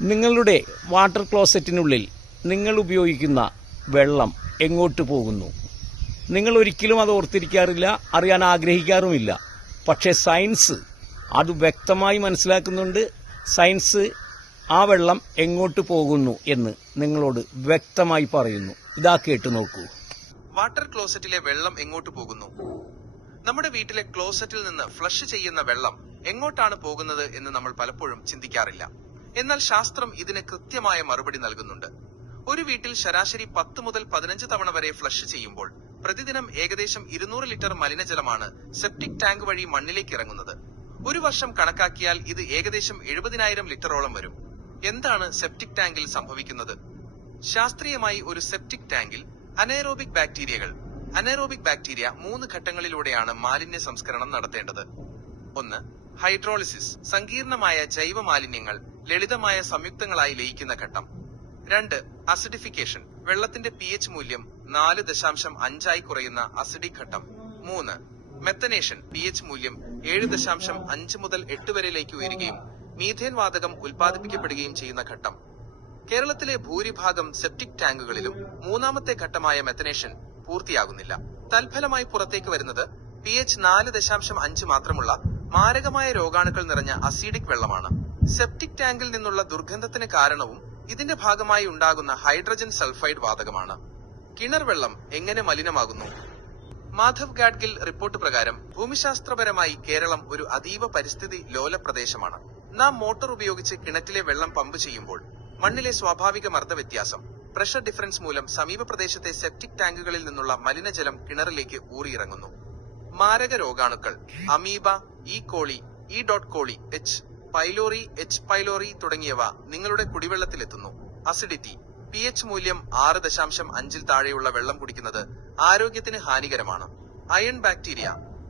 നിങ്ങളുടെ വാട്ടർ ക്ലോസറ്റിനുള്ളിൽ നിങ്ങൾ ഉപയോഗിക്കുന്ന വെള്ളം എങ്ങോട്ട് പോകുന്നു? നിങ്ങൾ ഒരിക്കലും അത് ഓർത്തിരിക്കാറില്ല അറിയാൻ ആഗ്രഹിക്കാറുമില്ല. പക്ഷേ സയൻസ് അത് വ്യക്തമായി മനസ്സിലാക്കുന്നുണ്ട്. സയൻസ് ആ വെള്ളം എങ്ങോട്ട് പോകുന്നു എന്ന് നിങ്ങളോട് വ്യക്തമായി പറയുന്നു. ഇതാ കേട്ട് നോക്കൂ. വാട്ടർ ക്ലോസറ്റിലെ വെള്ളം എങ്ങോട്ട് പോകുന്നു? നമ്മുടെ വീട്ടിലെ ക്ലോസറ്റിൽ നിന്ന് ഫ്ലഷ് ചെയ്യുന്ന വെള്ളം എങ്ങോട്ടാണ് പോകുന്നത് എന്ന് നമ്മൾ പലപ്പോഴും ചിന്തിക്കാറില്ല. എന്നാൽ ശാസ്ത്രം ഇതിന് കൃത്യമായ മറുപടി നൽകുന്നുണ്ട്. ഒരു വീട്ടിൽ ശരാശരി പത്ത് മുതൽ പതിനഞ്ച് തവണ വരെ ഫ്ലഷ് ചെയ്യുമ്പോൾ പ്രതിദിനം ഏകദേശം ഇരുന്നൂറ് ലിറ്റർ മലിനജലമാണ് സെപ്റ്റിക് ടാങ്ക് വഴി മണ്ണിലേക്ക് ഇറങ്ങുന്നത്. ഒരു വർഷം കണക്കാക്കിയാൽ ഇത് ഏകദേശം എഴുപതിനായിരം ലിറ്ററോളം വരും. എന്താണ് സെപ്റ്റിക് ടാങ്കിൽ സംഭവിക്കുന്നത്? ശാസ്ത്രീയമായി ഒരു സെപ്റ്റിക് ടാങ്കിൽ അനേറോബിക് ബാക്ടീരിയകൾ അനേറോബിക് ബാക്ടീരിയ മൂന്ന് ഘട്ടങ്ങളിലൂടെയാണ് മാലിന്യ സംസ്കരണം നടത്തേണ്ടത്. ഒന്ന് ഹൈഡ്രോളിസിസ് സങ്കീർണമായ ജൈവ മാലിന്യങ്ങൾ ലളിതമായ സംയുക്തങ്ങളായി ലയിക്കുന്ന ഘട്ടം. രണ്ട് അസിഡിഫിക്കേഷൻ വെള്ളത്തിന്റെ പി എച്ച് മൂല്യം നാല് ദശാംശം അഞ്ചായി കുറയുന്ന അസിഡിക് ഘട്ടം. മൂന്ന് മെത്തനേഷൻ പി എച്ച് മൂല്യം ഏഴ് ദശാംശം അഞ്ച് മുതൽ എട്ട് വരെയിലേക്ക് ഉയരുകയും മീഥേൻ വാതകം ഉൽപ്പാദിപ്പിക്കപ്പെടുകയും ചെയ്യുന്ന ഘട്ടം. കേരളത്തിലെ ഭൂരിഭാഗം സെപ്റ്റിക് ടാങ്കുകളിലും മൂന്നാമത്തെ ഘട്ടമായ മെത്തനേഷൻ പൂർത്തിയാകുന്നില്ല. തൽഫലമായി പുറത്തേക്ക് വരുന്നത് പി എച്ച് നാല് ദശാംശം അഞ്ച് മാത്രമുള്ള മാരകമായ രോഗാണുക്കൾ നിറഞ്ഞ അസീഡിക് വെള്ളമാണ്. സെപ്റ്റിക് ടാങ്കിൽ നിന്നുള്ള ദുർഗന്ധത്തിന് കാരണവും ഇതിന്റെ ഭാഗമായി ഉണ്ടാകുന്ന ഹൈഡ്രജൻ സൾഫൈഡ് വാതകമാണ്. കിണർ വെള്ളം എങ്ങനെ മലിനമാകുന്നു? മാധവ് ഗാഡ്ഗിൽ റിപ്പോർട്ട് പ്രകാരം ഭൂമിശാസ്ത്രപരമായി കേരളം ഒരു അതീവ പരിസ്ഥിതി ലോല പ്രദേശമാണ്. നാം മോട്ടോർ ഉപയോഗിച്ച് കിണറ്റിലെ വെള്ളം പമ്പ് ചെയ്യുമ്പോൾ മണ്ണിലെ സ്വാഭാവിക മർദ്ദവ്യത്യാസം പ്രഷർ ഡിഫറൻസ് മൂലം സമീപ പ്രദേശത്തെ സെപ്റ്റിക് ടാങ്കുകളിൽ നിന്നുള്ള മലിനജലം കിണറിലേക്ക് ഊറിയിറങ്ങുന്നു. മാരക രോഗാണുക്കൾ. Amoeba E coli E dot coli H pylori H pylori തുടങ്ങിയവ നിങ്ങളുടെ കുടിവെള്ളത്തിലെത്തുന്നു. അസിഡിറ്റി പി എച്ച് മൂല്യം ആറ് ദശാംശം അഞ്ചിൽ താഴെയുള്ള വെള്ളം കുടിക്കുന്നത് ആരോഗ്യത്തിന് ഹാനികരമാണ്. അയൺ ബാക്ടീരിയ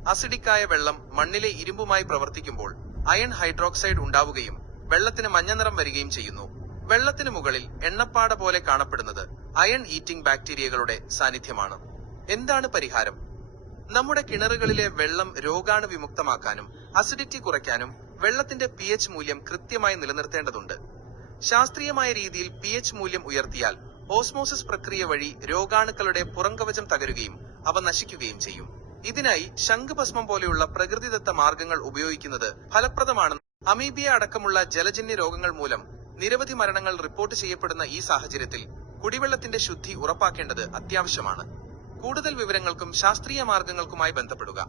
അസിഡിക്കായ വെള്ളം മണ്ണിലെ ഇരുമ്പുമായി പ്രവർത്തിക്കുമ്പോൾ അയൺ ഹൈഡ്രോക്സൈഡ് ഉണ്ടാവുകയും വെള്ളത്തിന് മഞ്ഞനിറം വരികയും ചെയ്യുന്നു. വെള്ളത്തിന് മുകളിൽ എണ്ണപ്പാട പോലെ കാണപ്പെടുന്നത് അയൺ ഈറ്റിംഗ് ബാക്ടീരിയകളുടെ സാന്നിധ്യമാണ്. എന്താണ് പരിഹാരം? നമ്മുടെ കിണറുകളിലെ വെള്ളം രോഗാണു വിമുക്തമാക്കാനും അസിഡിറ്റി കുറയ്ക്കാനും വെള്ളത്തിന്റെ പി എച്ച് മൂല്യം കൃത്യമായി നിലനിർത്തേണ്ടതുണ്ട്. ശാസ്ത്രീയമായ രീതിയിൽ പി എച്ച് മൂല്യം ഉയർത്തിയാൽ ഓസ്മോസിസ് പ്രക്രിയ വഴി രോഗാണുക്കളുടെ പുറംകവചം തകരുകയും അവ നശിക്കുകയും ചെയ്യും. ഇതിനായി ശംഖുഭസ്മം പോലെയുള്ള പ്രകൃതിദത്ത മാർഗങ്ങൾ ഉപയോഗിക്കുന്നത് ഫലപ്രദമാണ് അമീബിയ അടക്കമുള്ള ജലജന്യ രോഗങ്ങൾ മൂലം നിരവധി മരണങ്ങൾ റിപ്പോർട്ട് ചെയ്യപ്പെടുന്ന ഈ സാഹചര്യത്തിൽ കുടിവെള്ളത്തിന്റെ ശുദ്ധി ഉറപ്പാക്കേണ്ടത് അത്യാവശ്യമാണ്. കൂടുതൽ വിവരങ്ങൾക്കും ശാസ്ത്രീയ മാർഗങ്ങൾക്കുമായി ബന്ധപ്പെടുക.